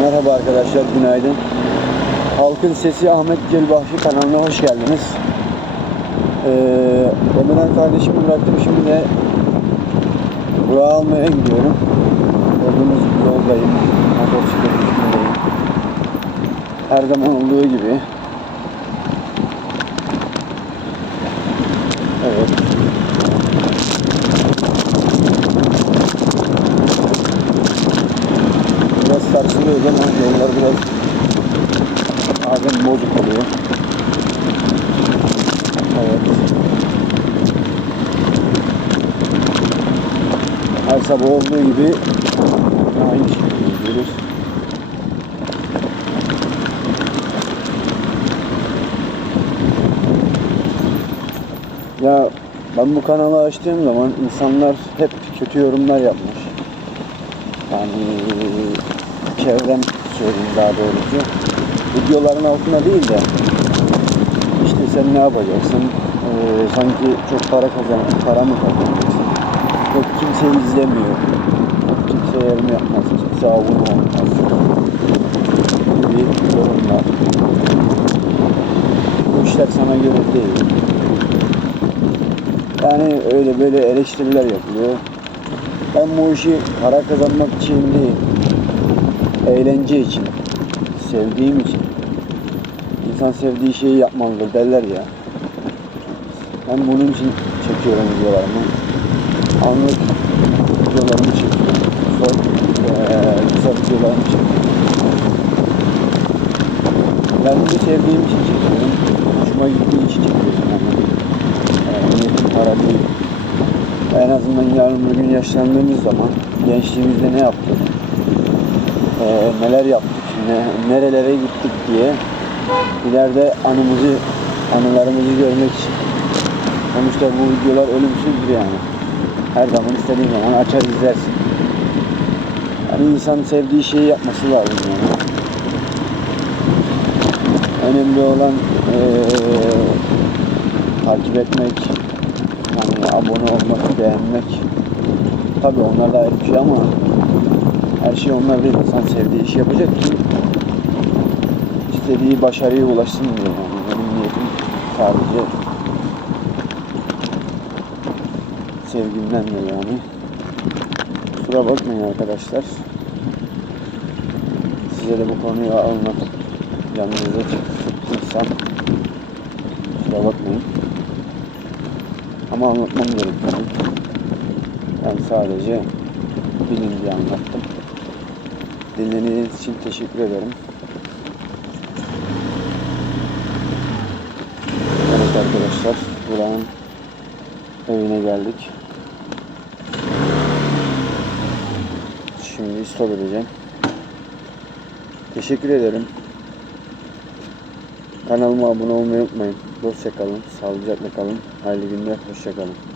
Merhaba arkadaşlar, günaydın. Halkın Sesi Ahmet Celbahşi kanalına hoş geldiniz. Ee, Emirhan kardeşimi bıraktım, şimdi de Burak'ı almaya gidiyorum. Gibi yoldayım, motosiklet üstündeyim. Her zaman olduğu gibi. Evet. Biraz ama yollar biraz bazen bozuk oluyor. Evet. Her sabah olduğu gibi aynı şekilde gidiyoruz. Ya ben bu kanalı açtığım zaman insanlar hep kötü yorumlar yapmış. Yani çevrem söyleyeyim daha doğrusu. Videoların altına değil de işte sen ne yapacaksın? Ee, sanki çok para kazan, para mı kazanacaksın? Yok kimse izlemiyor. Yok kimse yorum yapmaz. Kimse abone olmaz. Gibi yorumlar. Bu işler sana göre değil. Yani öyle böyle eleştiriler yapılıyor. Ben bu işi para kazanmak için değil, eğlence için, sevdiğim için. İnsan sevdiği şeyi yapmalıdır derler ya. Ben bunun için çekiyorum videolarımı. Anlık videolarımı çekiyorum. Son, eee, kısa videolarımı çekiyorum. Bunu sevdiğim için çekiyorum. Hoşuma gittiği için çekiyorum. Yani. Yani para değil. En azından yarın bir gün yaşlandığımız zaman gençliğimizde ne yaptık? Ee, neler yaptık? Ne, nerelere gittik diye ileride anımızı, anılarımızı görmek için. Sonuçta bu videolar ölümsüzdür yani. Her zaman istediğin zaman açar izlersin. Yani insan sevdiği şeyi yapması lazım yani. Önemli olan eee takip etmek, yani abone olmak, beğenmek. Tabii onlar da ayrı bir şey ama her şey onlar değil. İnsan sevdiği işi yapacak ki istediği başarıya ulaşsın diye yani. Benim niyetim sadece sevgimden de yani. Kusura bakmayın arkadaşlar. Size de bu konuyu anlatıp yanınıza çıktıysam kusura bakmayın. Ama anlatmam gerekiyor. Ben sadece bilin diye anlattım. Dinlediğiniz için teşekkür ederim. Evet arkadaşlar, Burak'ın evine geldik. Şimdi stop edeceğim. Teşekkür ederim. Kanalıma abone olmayı unutmayın. Dostça kalın, sağlıcakla kalın. Hayırlı günler, hoşça kalın.